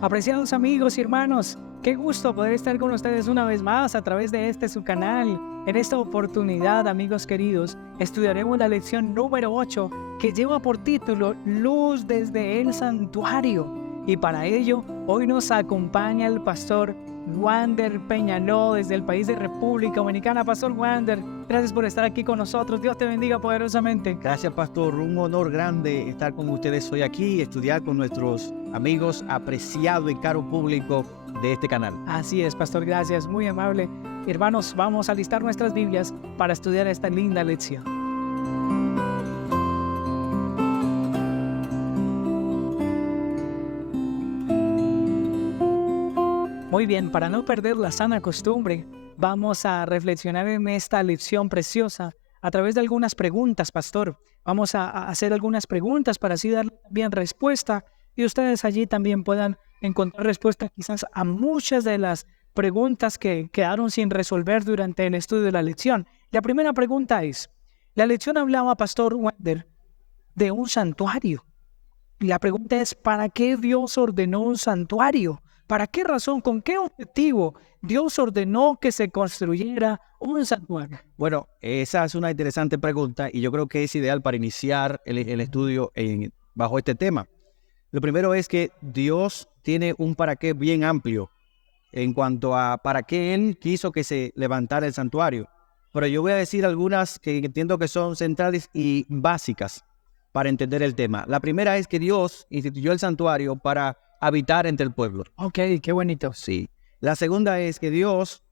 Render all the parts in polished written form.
Apreciados amigos y hermanos, qué gusto poder estar con ustedes una vez más a través de su canal. En esta oportunidad, amigos queridos, estudiaremos la lección número 8 que lleva por título Luz desde el Santuario. Y para ello, hoy nos acompaña el pastor Wander Peñaló desde el país de República Dominicana. Pastor Wander, gracias por estar aquí con nosotros. Dios te bendiga poderosamente. Gracias, pastor. Un honor grande estar con ustedes hoy aquí y estudiar con nuestros amigos, apreciado y caro público de este canal. Así es, pastor, gracias, muy amable. Hermanos, vamos a listar nuestras Biblias para estudiar esta linda lección. Muy bien, para no perder la sana costumbre, vamos a reflexionar en esta lección preciosa a través de algunas preguntas, pastor. Vamos a hacer algunas preguntas para así dar bien respuesta y ustedes allí también puedan encontrar respuesta quizás a muchas de las preguntas que quedaron sin resolver durante el estudio de la lección. La primera pregunta es, la lección hablaba, pastor Wander, de un santuario. La pregunta es, ¿para qué Dios ordenó un santuario? ¿Para qué razón, con qué objetivo Dios ordenó que se construyera un santuario? Bueno, esa es una interesante pregunta y yo creo que es ideal para iniciar el estudio bajo este tema. Lo primero es que Dios tiene un para qué bien amplio en cuanto a para qué Él quiso que se levantara el santuario. Pero yo voy a decir algunas que entiendo que son centrales y básicas para entender el tema. La primera es que Dios instituyó el santuario para habitar entre el pueblo. Ok, qué bonito. Sí. La segunda es que Dios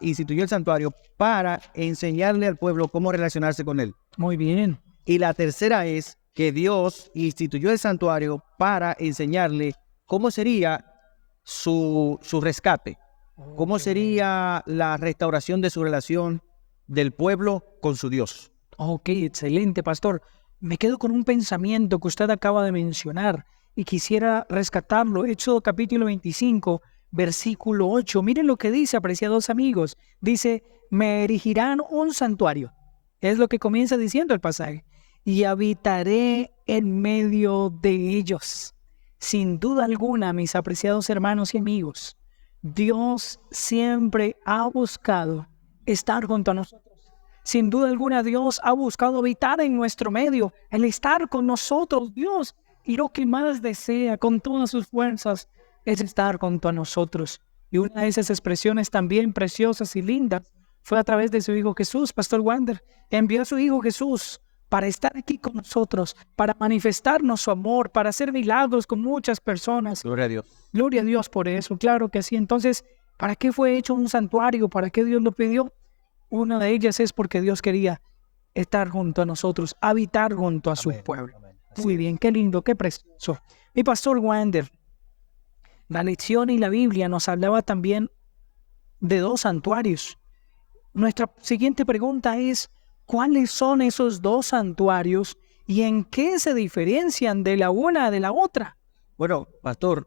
instituyó el santuario para enseñarle al pueblo cómo relacionarse con Él. Muy bien. Y la tercera es que Dios instituyó el santuario para enseñarle cómo sería su rescate, cómo sería la restauración de su relación del pueblo con su Dios. Ok, excelente, pastor. Me quedo con un pensamiento que usted acaba de mencionar y quisiera rescatarlo. Éxodo capítulo 25, versículo 8. Miren lo que dice, apreciados amigos. Dice, me erigirán un santuario. Es lo que comienza diciendo el pasaje. Y habitaré en medio de ellos. Sin duda alguna, mis apreciados hermanos y amigos, Dios siempre ha buscado estar junto a nosotros. Sin duda alguna, Dios ha buscado habitar en nuestro medio, el estar con nosotros. Dios lo que más desea con todas sus fuerzas es estar junto a nosotros. Y una de esas expresiones también preciosas y lindas fue a través de su Hijo Jesús, Pastor Wander. Envió a su Hijo Jesús para estar aquí con nosotros, para manifestarnos su amor, para hacer milagros con muchas personas. Gloria a Dios. Gloria a Dios por eso, claro que sí. Entonces, ¿para qué fue hecho un santuario? ¿Para qué Dios lo pidió? Una de ellas es porque Dios quería estar junto a nosotros, habitar junto a su pueblo. Amén. Muy bien, qué lindo, qué precioso. Mi pastor Wander, la lección y la Biblia nos hablaba también de dos santuarios. Nuestra siguiente pregunta es, ¿cuáles son esos dos santuarios y en qué se diferencian de la una de la otra? Bueno, pastor,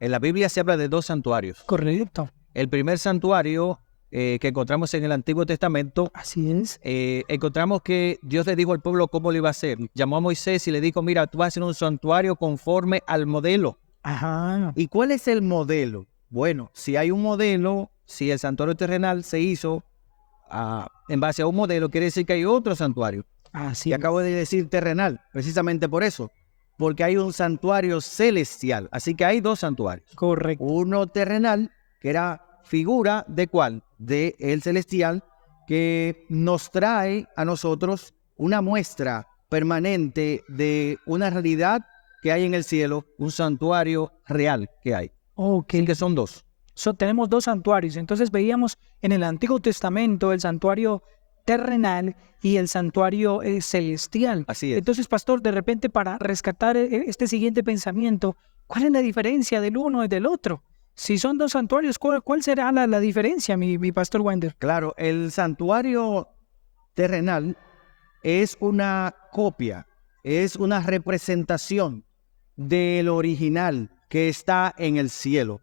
en la Biblia se habla de dos santuarios. Correcto. El primer santuario que encontramos en el Antiguo Testamento, Así es. encontramos que Dios le dijo al pueblo cómo lo iba a hacer. Llamó a Moisés y le dijo, mira, tú vas a hacer un santuario conforme al modelo. Ajá. ¿Y cuál es el modelo? Bueno, si hay un modelo, si el santuario terrenal se hizo en base a un modelo, quiere decir que hay otro santuario. Así Y acabo de decir terrenal, precisamente por eso, porque hay un santuario celestial. Así que hay dos santuarios. correcto. Uno terrenal, que era figura de cuál, de el celestial, que nos trae a nosotros una muestra permanente de una realidad que hay en el cielo, un santuario real que hay. Ok. Así que son dos. Tenemos dos santuarios. Entonces veíamos en el Antiguo Testamento el santuario terrenal y el santuario celestial. Así es. Entonces, pastor, de repente para rescatar este siguiente pensamiento, ¿cuál es la diferencia del uno y del otro? Si son dos santuarios, ¿cuál será la diferencia, mi pastor Wander? Claro, el santuario terrenal es una copia, es una representación del original que está en el cielo.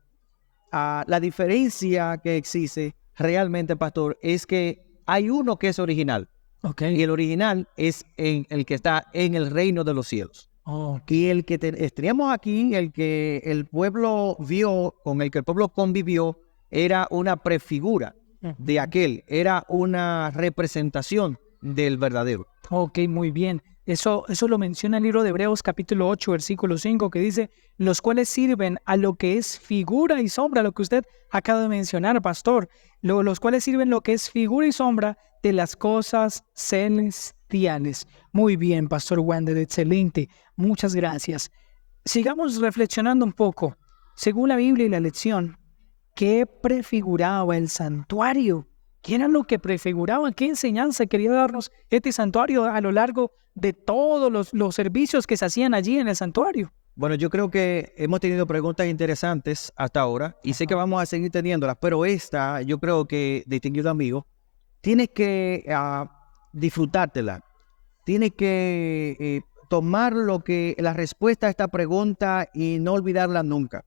La diferencia que existe realmente, pastor, es que hay uno que es original Ok. y el original es el que está en el reino de los cielos. Oh, Y el que teníamos aquí, el que el pueblo vio, con el que el pueblo convivió, era una prefigura de aquel, era una representación del verdadero. ok, muy bien. Eso lo menciona el libro de Hebreos capítulo 8, versículo 5, que dice, los cuales sirven a lo que es figura y sombra, lo que usted acaba de mencionar, pastor, los cuales sirven lo que es figura y sombra de las cosas celestiales. Muy bien, pastor Wander, excelente. Muchas gracias. Sigamos reflexionando un poco. Según la Biblia y la lección, ¿qué prefiguraba el santuario? ¿Qué era lo que prefiguraba? ¿Qué enseñanza quería darnos este santuario a lo largo de todos los servicios que se hacían allí en el santuario? Bueno, yo creo que hemos tenido preguntas interesantes hasta ahora y sé que vamos a seguir teniéndolas, pero esta, yo creo que, distinguido amigo, tienes que disfrutártela. Tienes que tomar la respuesta a esta pregunta y no olvidarla nunca.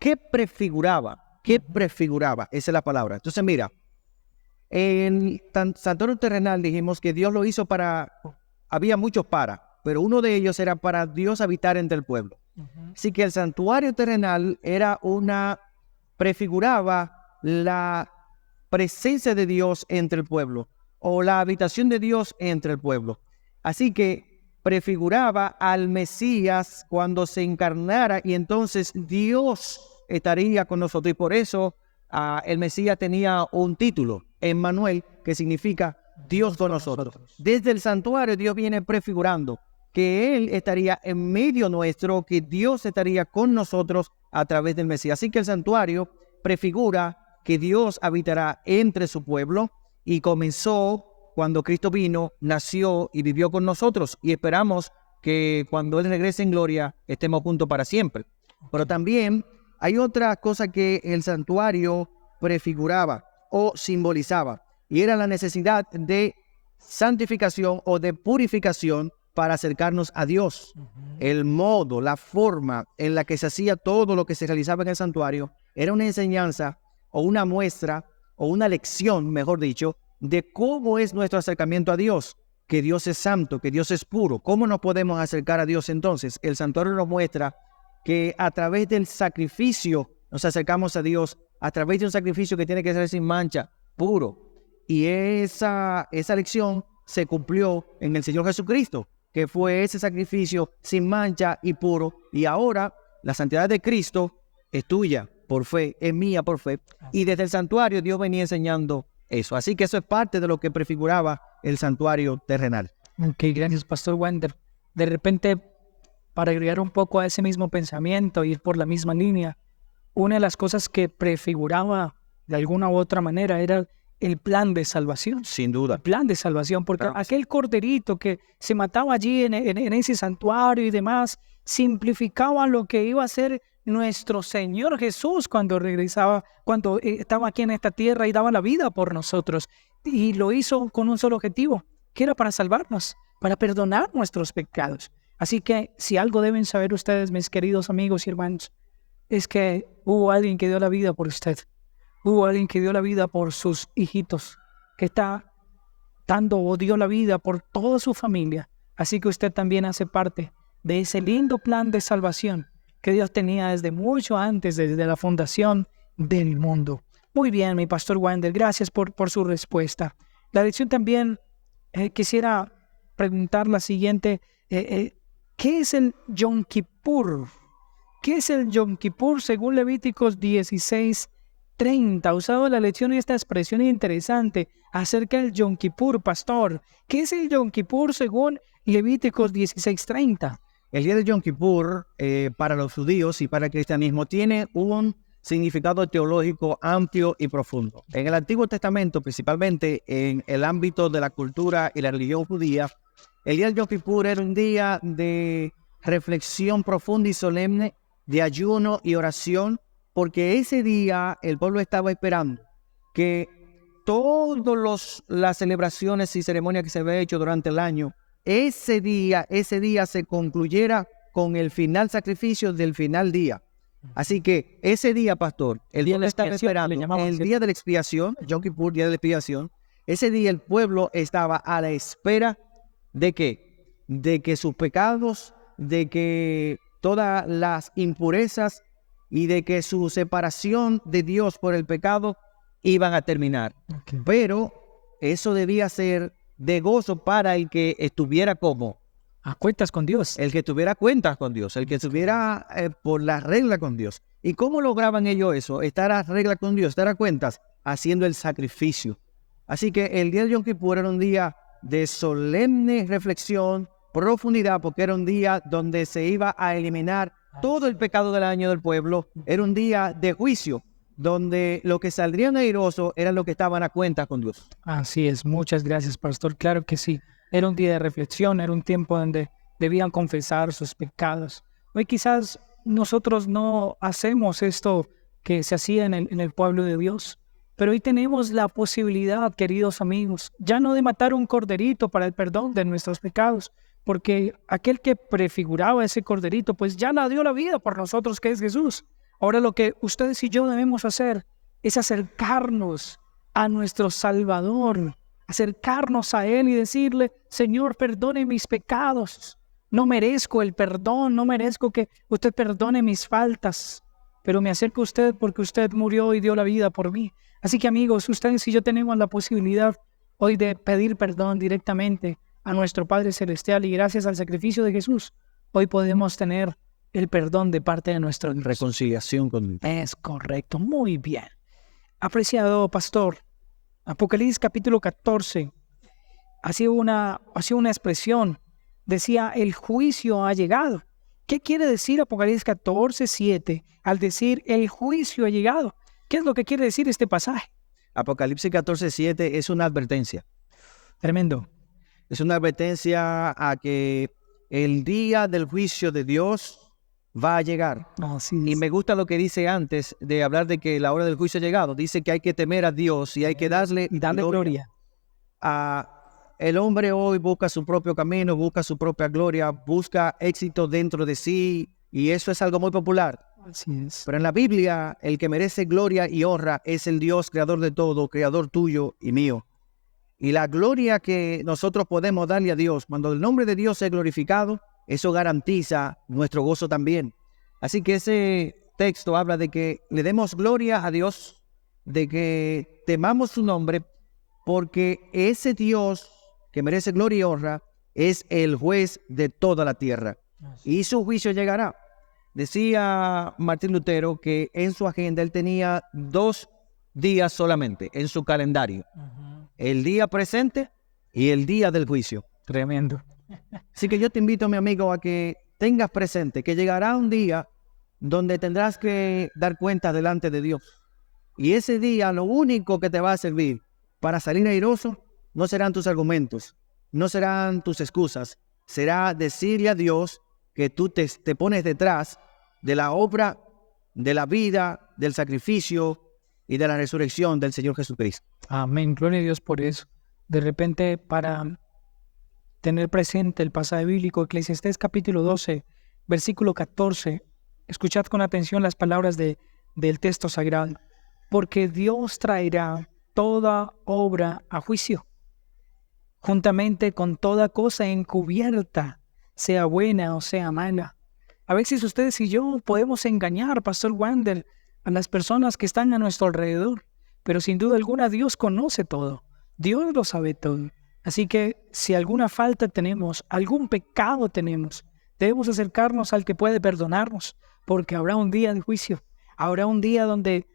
¿Qué prefiguraba? ¿Qué prefiguraba? Esa es la palabra. Entonces, mira, en santuario terrenal dijimos que Dios lo hizo había muchos pero uno de ellos era para Dios habitar entre el pueblo. Así que el santuario terrenal prefiguraba la presencia de Dios entre el pueblo o la habitación de Dios entre el pueblo. Así que prefiguraba al Mesías cuando se encarnara y entonces Dios estaría con nosotros. Y por eso el Mesías tenía un título, Emmanuel, que significa Dios con nosotros. Desde el santuario Dios viene prefigurando que Él estaría en medio nuestro, que Dios estaría con nosotros a través del Mesías. Así que el santuario prefigura que Dios habitará entre su pueblo y comenzó cuando Cristo vino, nació y vivió con nosotros y esperamos que cuando Él regrese en gloria estemos juntos para siempre. Pero también hay otra cosa que el santuario prefiguraba o simbolizaba y era la necesidad de santificación o de purificación para acercarnos a Dios. El modo, la forma en la que se hacía todo lo que se realizaba en el santuario era una enseñanza o una muestra o una lección, mejor dicho, de cómo es nuestro acercamiento a Dios, que Dios es santo, que Dios es puro. ¿Cómo nos podemos acercar a Dios entonces? El santuario nos muestra que a través del sacrificio nos acercamos a Dios, a través de un sacrificio que tiene que ser sin mancha, puro. Y esa lección se cumplió en el Señor Jesucristo, que fue ese sacrificio sin mancha y puro. Y ahora la santidad de Cristo es tuya por fe, es mía por fe. Y desde el santuario Dios venía enseñando eso. Así que eso es parte de lo que prefiguraba el santuario terrenal. Ok, gracias, pastor Wander. De repente, para agregar un poco a ese mismo pensamiento, ir por la misma línea, una de las cosas que prefiguraba de alguna u otra manera era el plan de salvación. Sin duda. El plan de salvación, porque Claro. aquel corderito que se mataba allí en ese santuario y demás, simplificaba lo que iba a ser nuestro Señor Jesús cuando regresaba, cuando estaba aquí en esta tierra y daba la vida por nosotros. Y lo hizo con un solo objetivo, que era para salvarnos, para perdonar nuestros pecados. Así que si algo deben saber ustedes, mis queridos amigos y hermanos, es que hubo alguien que dio la vida por usted. Hubo alguien que dio la vida por sus hijitos, que está dando o dio la vida por toda su familia. Así que usted también hace parte de ese lindo plan de salvación que Dios tenía desde mucho antes, desde la fundación del mundo. Muy bien, mi pastor Wander, gracias por su respuesta. La lección también quisiera preguntar la siguiente. ¿Qué es el Yom Kippur? ¿Qué es el Yom Kippur según Levíticos 16:30? Usado la lección y esta expresión interesante acerca del Yom Kippur, pastor. ¿Qué es el Yom Kippur según Levíticos 16:30? El día de Yom Kippur, para los judíos y para el cristianismo, tiene un significado teológico amplio y profundo. En el Antiguo Testamento, principalmente en el ámbito de la cultura y la religión judía, el día de Yom Kippur era un día de reflexión profunda y solemne, de ayuno y oración, porque ese día el pueblo estaba esperando que todas las celebraciones y ceremonias que se había hecho durante el año, ese día se concluyera con el final sacrificio del final día. Así que ese día, pastor, el pueblo estaba esperando, el día de la expiación, Yom Kippur, día de la expiación, ese día el pueblo estaba a la espera ¿de qué? De que sus pecados de que todas las impurezas y de que su separación de Dios por el pecado iban a terminar. Ok. Pero eso debía ser de gozo para el que estuviera como, A cuentas con Dios. el que tuviera cuentas con Dios, el que estuviera por la regla con Dios. ¿Y cómo lograban ellos eso? Estar a regla con Dios, estar a cuentas, haciendo el sacrificio. Así que el día de Yom Kippur era un día de solemne reflexión, profundidad, porque era un día donde se iba a eliminar todo el pecado del año del pueblo. Era un día de juicio, donde los que saldrían airosos eran los que estaban a cuentas con Dios. Así es, muchas gracias, pastor. Claro que sí. Era un día de reflexión, era un tiempo donde debían confesar sus pecados. Hoy quizás nosotros no hacemos esto que se hacía en el pueblo de Dios, pero hoy tenemos la posibilidad, queridos amigos, ya no de matar un corderito para el perdón de nuestros pecados, porque aquel que prefiguraba ese corderito, pues ya la dio la vida por nosotros, que es Jesús. Ahora lo que ustedes y yo debemos hacer es acercarnos a nuestro Salvador, acercarnos a Él y decirle: Señor, perdone mis pecados. No merezco el perdón, no merezco que usted perdone mis faltas, pero me acerco a usted porque usted murió y dio la vida por mí. Así que, amigos, ustedes y yo tenemos la posibilidad hoy de pedir perdón directamente a nuestro Padre Celestial, y gracias al sacrificio de Jesús, hoy podemos tener el perdón de parte de nuestro Dios. Reconciliación con Dios. Es correcto, muy bien. Apreciado pastor, Apocalipsis capítulo 14 hacía una expresión, decía: el juicio ha llegado. ¿Qué quiere decir Apocalipsis 14:7 al decir el juicio ha llegado? ¿Qué es lo que quiere decir este pasaje? Apocalipsis 14:7 es una advertencia. Tremendo. Es una advertencia a que el día del juicio de Dios va a llegar. Así Y es. me gusta lo que dice antes de hablar de que la hora del juicio ha llegado. Dice que hay que temer a Dios y hay que darle Y darle gloria. El hombre hoy busca su propio camino, busca su propia gloria, busca éxito dentro de sí, y eso es algo muy popular. Así es. Pero en la Biblia, el que merece gloria y honra es el Dios creador de todo, creador tuyo y mío. Y la gloria que nosotros podemos darle a Dios, cuando el nombre de Dios es glorificado, eso garantiza nuestro gozo también. Así que ese texto habla de que le demos gloria a Dios, de que temamos su nombre, porque ese Dios que merece gloria y honra es el juez de toda la tierra. Y su juicio llegará. Decía Martín Lutero que en su agenda él tenía 2 días solamente en su calendario: el día presente y el día del juicio. Tremendo. Así que yo te invito, mi amigo, a que tengas presente que llegará un día donde tendrás que dar cuenta delante de Dios. Y ese día lo único que te va a servir para salir airoso no serán tus argumentos, no serán tus excusas, será decirle a Dios que tú te pones detrás de la obra, de la vida, del sacrificio y de la resurrección del Señor Jesucristo. Amén. Gloria a Dios por eso. De repente, para tener presente el pasaje bíblico, Eclesiastés capítulo 12, versículo 14, escuchad con atención las palabras del texto sagrado. Porque Dios traerá toda obra a juicio, juntamente con toda cosa encubierta, sea buena o sea mala. A veces ustedes y yo podemos engañar, Pastor Wander, a las personas que están a nuestro alrededor, pero sin duda alguna Dios conoce todo, Dios lo sabe todo. Así que si alguna falta tenemos, algún pecado tenemos, debemos acercarnos al que puede perdonarnos, porque habrá un día de juicio, habrá un día donde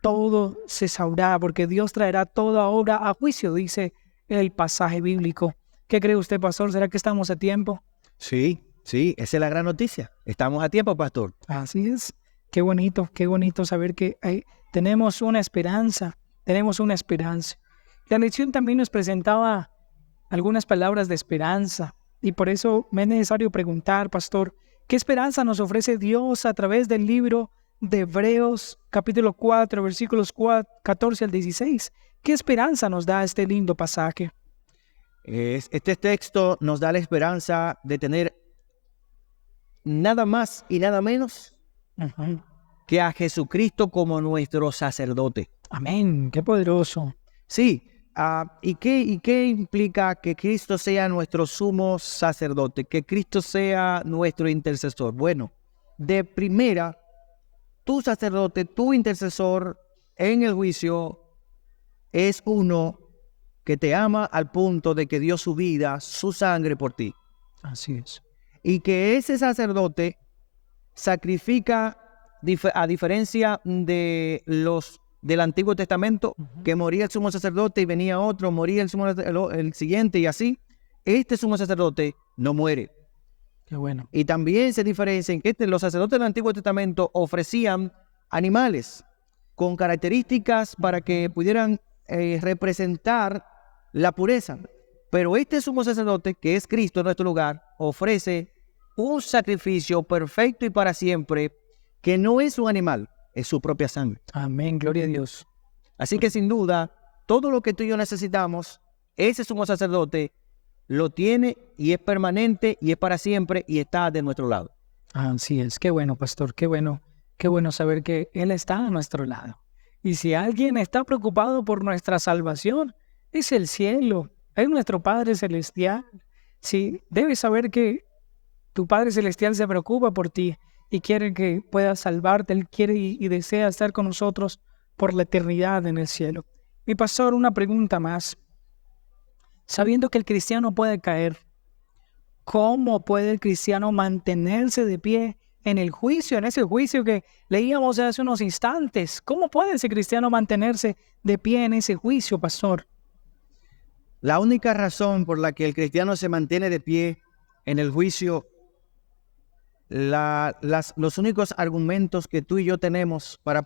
todo se sabrá, porque Dios traerá toda obra a juicio, dice el pasaje bíblico. ¿Qué cree usted, pastor? ¿Será que estamos a tiempo? Sí, esa es la gran noticia. Estamos a tiempo, pastor. Así es. Qué bonito saber que tenemos una esperanza, tenemos una esperanza. La lección también nos presentaba algunas palabras de esperanza, y por eso me es necesario preguntar, pastor, ¿qué esperanza nos ofrece Dios a través del libro de Hebreos, capítulo 4, versículos 14 al 16? ¿Qué esperanza nos da este lindo pasaje? Este texto nos da la esperanza de tener nada más y nada menos que a Jesucristo como nuestro sacerdote. Amén, qué poderoso. Sí, ¿Y qué implica que Cristo sea nuestro sumo sacerdote? Que Cristo sea nuestro intercesor. Bueno, de primera, tu sacerdote, tu intercesor en el juicio es uno que te ama al punto de que dio su vida, su sangre por ti. Así es. Y que ese sacerdote sacrifica, a diferencia de los del Antiguo Testamento, que moría el sumo sacerdote y venía otro, moría el siguiente y así. Este sumo sacerdote no muere. Qué bueno. Y también se diferencia en que los sacerdotes del Antiguo Testamento ofrecían animales con características para que pudieran representar la pureza. Pero este sumo sacerdote, que es Cristo en nuestro lugar, ofrece un sacrificio perfecto y para siempre, que no es un animal, es su propia sangre. Amén, gloria a Dios. Así que sin duda, todo lo que tú y yo necesitamos, ese sumo sacerdote lo tiene y es permanente y es para siempre y está de nuestro lado. Así es, qué bueno, pastor, qué bueno saber que Él está a nuestro lado. Y si alguien está preocupado por nuestra salvación, es el cielo, es nuestro Padre Celestial. Sí, debes saber que tu Padre Celestial se preocupa por ti y quiere que puedas salvarte. Él quiere y desea estar con nosotros por la eternidad en el cielo. Mi pastor, una pregunta más. Sabiendo que el cristiano puede caer, ¿cómo puede el cristiano mantenerse de pie en el juicio, en ese juicio que leíamos hace unos instantes? ¿Cómo puede ese cristiano mantenerse de pie en ese juicio, pastor? La única razón por la que el cristiano se mantiene de pie en el juicio, los únicos argumentos que tú y yo tenemos para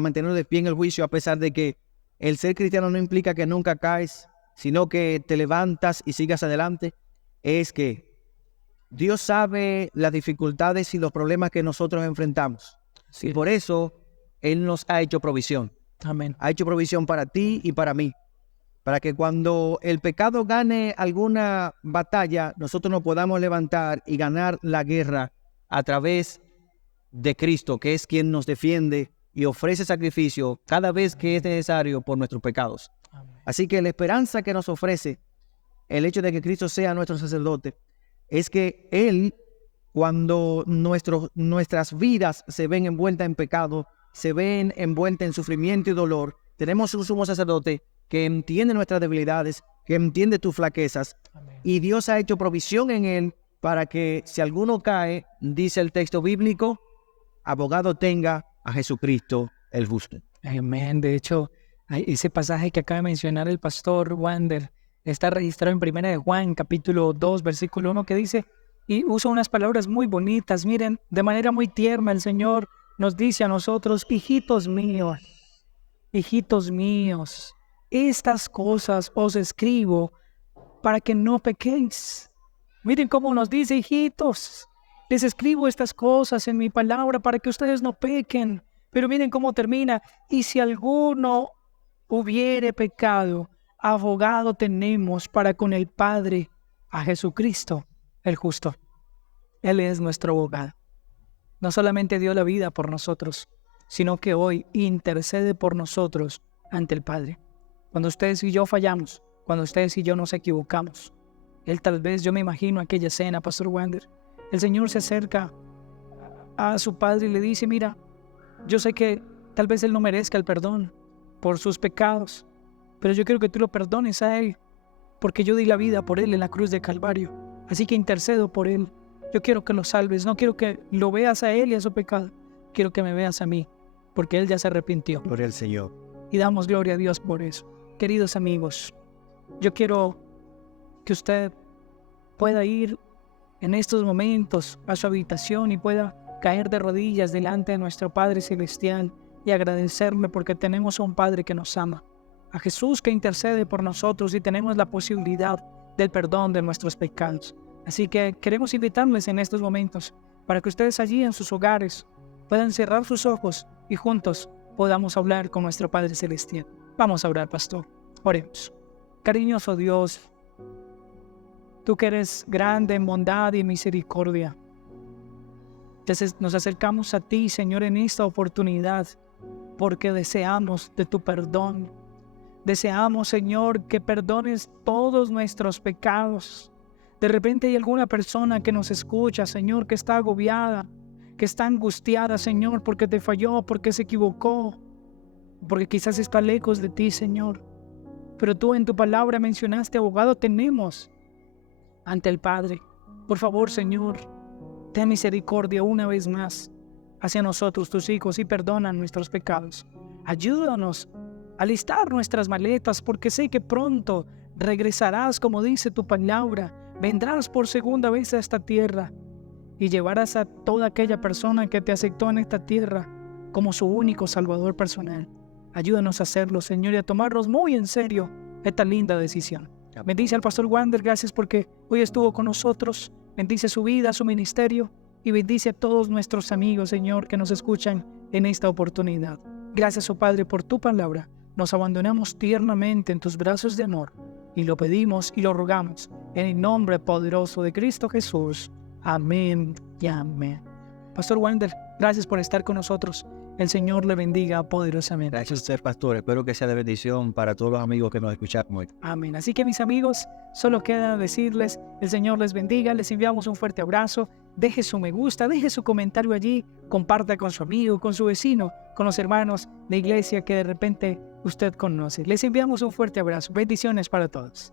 mantenernos de pie en el juicio, a pesar de que el ser cristiano no implica que nunca caes, sino que te levantas y sigas adelante, es que Dios sabe las dificultades y los problemas que nosotros enfrentamos. Sí. Y por eso Él nos ha hecho provisión. Amén. Ha hecho provisión para ti y para mí, para que cuando el pecado gane alguna batalla, nosotros nos podamos levantar y ganar la guerra a través de Cristo, que es quien nos defiende y ofrece sacrificio cada vez que es necesario por nuestros pecados. Amén. Así que la esperanza que nos ofrece el hecho de que Cristo sea nuestro sacerdote es que Él, cuando nuestras vidas se ven envueltas en pecado, se ven envueltas en sufrimiento y dolor, tenemos un sumo sacerdote que entiende nuestras debilidades, que entiende tus flaquezas. Amén. Y Dios ha hecho provisión en Él para que si alguno cae, dice el texto bíblico, abogado tenga a Jesucristo el justo. Amén. De hecho, ese pasaje que acaba de mencionar el pastor Wander está registrado en 1 de Juan, capítulo 2, versículo 1, que dice, y usa unas palabras muy bonitas. Miren, de manera muy tierna el Señor nos dice a nosotros, hijitos míos, estas cosas os escribo para que no pequéis. Miren cómo nos dice, hijitos, les escribo estas cosas en mi palabra para que ustedes no pequen. Pero miren cómo termina, y si alguno hubiere pecado, abogado tenemos para con el Padre, a Jesucristo, el justo. Él es nuestro abogado. No solamente dio la vida por nosotros, sino que hoy intercede por nosotros ante el Padre. Cuando ustedes y yo fallamos, cuando ustedes y yo nos equivocamos, Él tal vez, yo me imagino aquella escena, Pastor Wander, el Señor se acerca a su Padre y le dice, mira, yo sé que tal vez Él no merezca el perdón por sus pecados, pero yo quiero que tú lo perdones a Él, porque yo di la vida por Él en la cruz de Calvario. Así que intercedo por Él. Yo quiero que lo salves, no quiero que lo veas a Él y a su pecado, quiero que me veas a mí, porque Él ya se arrepintió. Gloria al Señor. Y damos gloria a Dios por eso. Queridos amigos, yo quiero que usted pueda ir en estos momentos a su habitación y pueda caer de rodillas delante de nuestro Padre Celestial y agradecerle porque tenemos a un Padre que nos ama, a Jesús que intercede por nosotros y tenemos la posibilidad del perdón de nuestros pecados. Así que queremos invitarles en estos momentos para que ustedes allí en sus hogares puedan cerrar sus ojos y juntos podamos hablar con nuestro Padre Celestial. Vamos a orar, pastor. Oremos. Cariñoso Dios, tú que eres grande en bondad y misericordia, nos acercamos a ti, Señor, en esta oportunidad porque deseamos de tu perdón, Deseamos, Señor, que perdones todos nuestros pecados. De repente hay alguna persona que nos escucha, Señor, que está agobiada, que está angustiada, Señor, porque te falló, porque se equivocó, porque quizás está lejos de ti, Señor. Pero tú en tu palabra mencionaste, abogado tenemos ante el Padre. Por favor, Señor, ten misericordia una vez más hacia nosotros, tus hijos, y perdona nuestros pecados. Ayúdanos a listar nuestras maletas, porque sé que pronto regresarás, como dice tu palabra. Vendrás por segunda vez a esta tierra y llevarás a toda aquella persona que te aceptó en esta tierra como su único Salvador personal. Ayúdanos a hacerlo, Señor, y a tomarnos muy en serio esta linda decisión. Bendice al pastor Wander, gracias porque hoy estuvo con nosotros. Bendice su vida, su ministerio, y bendice a todos nuestros amigos, Señor, que nos escuchan en esta oportunidad. Gracias, oh Padre, por tu palabra. Nos abandonamos tiernamente en tus brazos de amor y lo pedimos y lo rogamos en el nombre poderoso de Cristo Jesús. Amén y amén. Pastor Wander, gracias por estar con nosotros. El Señor le bendiga poderosamente. Gracias a usted, pastor. Espero que sea de bendición para todos los amigos que nos escucharon hoy. Amén. Así que mis amigos, solo queda decirles, el Señor les bendiga, les enviamos un fuerte abrazo, deje su me gusta, deje su comentario allí, comparta con su amigo, con su vecino, con los hermanos de iglesia que de repente usted conoce. Les enviamos un fuerte abrazo. Bendiciones para todos.